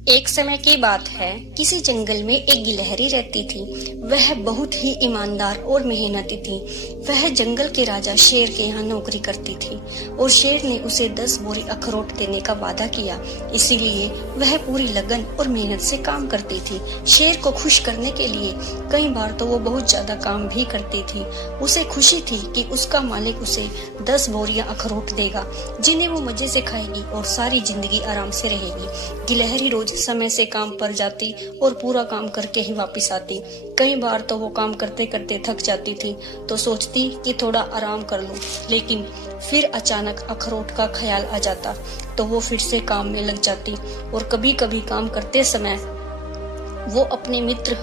एक समय की बात है, किसी जंगल में एक गिलहरी रहती थी। वह बहुत ही ईमानदार और मेहनती थी। वह जंगल के राजा शेर के यहाँ नौकरी करती थी और शेर ने उसे 10 बोरी अखरोट देने का वादा किया। इसीलिए वह पूरी लगन और मेहनत से काम करती थी। शेर को खुश करने के लिए कई बार तो वो बहुत ज्यादा काम भी करती थी। उसे खुशी थी कि उसका मालिक उसे 10 बोरियां अखरोट देगा, जिन्हें वो मजे से खाएगी और सारी जिंदगी आराम से रहेगी। गिलहरी रोज समय से काम पर जाती और पूरा काम करके ही वापस आती। कई बार तो वो काम करते करते थक जाती थी तो सोचती कि थोड़ा आराम कर लूं, लेकिन फिर अचानक अखरोट का ख्याल आ जाता तो वो फिर से काम में लग जाती। और कभी कभी काम करते समय वो अपने मित्र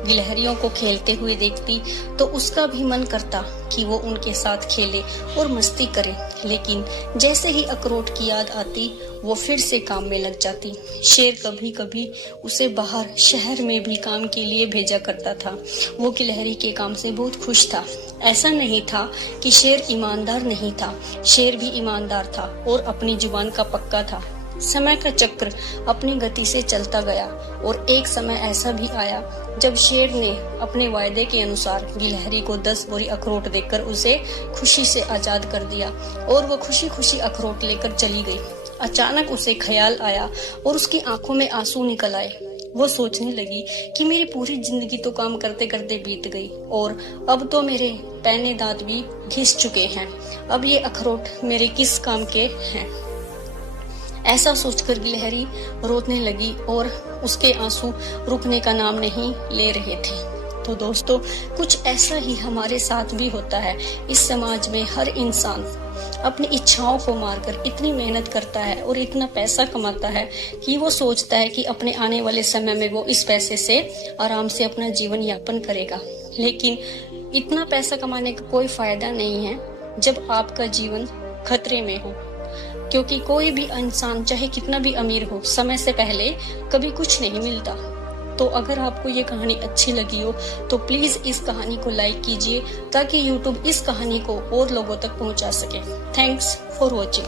गिलहरियों को खेलते हुए देखती तो उसका भी मन करता कि वो उनके साथ खेले और मस्ती करे, लेकिन जैसे ही अखरोट की याद आती वो फिर से काम में लग जाती। शेर कभी कभी उसे बाहर शहर में भी काम के लिए भेजा करता था। वो गिलहरी के काम से बहुत खुश था। ऐसा नहीं था कि शेर ईमानदार नहीं था, शेर भी ईमानदार था और अपनी जुबान का पक्का था। समय का चक्र अपनी गति से चलता गया और एक समय ऐसा भी आया जब शेर ने अपने वायदे के अनुसार गिलहरी को 10 बोरी अखरोट देकर उसे खुशी से आजाद कर दिया और वो खुशी खुशी अखरोट लेकर चली गई। अचानक उसे ख्याल आया और उसकी आंखों में आंसू निकल आए। वो सोचने लगी कि मेरी पूरी जिंदगी तो काम करते करते बीत गई और अब तो मेरे पैने दांत भी घिस चुके हैं। अब ये अखरोट मेरे किस काम के हैं। ऐसा सोचकर गिलहरी रोने लगी और उसके आंसू रुकने का नाम नहीं ले रहे थे। तो दोस्तों, कुछ ऐसा ही हमारे साथ भी होता है। इस समाज में हर इंसान अपनी इच्छाओं को मारकर इतनी मेहनत करता है और इतना पैसा कमाता है कि वो सोचता है कि अपने आने वाले समय में वो इस पैसे से आराम से अपना जीवन यापन करेगा। लेकिन इतना पैसा कमाने का कोई फायदा नहीं है जब आपका जीवन खतरे में हो, क्योंकि कोई भी इंसान चाहे कितना भी अमीर हो, समय से पहले कभी कुछ नहीं मिलता। तो अगर आपको ये कहानी अच्छी लगी हो तो प्लीज इस कहानी को लाइक कीजिए ताकि YouTube इस कहानी को और लोगों तक पहुंचा सके। Thanks for watching.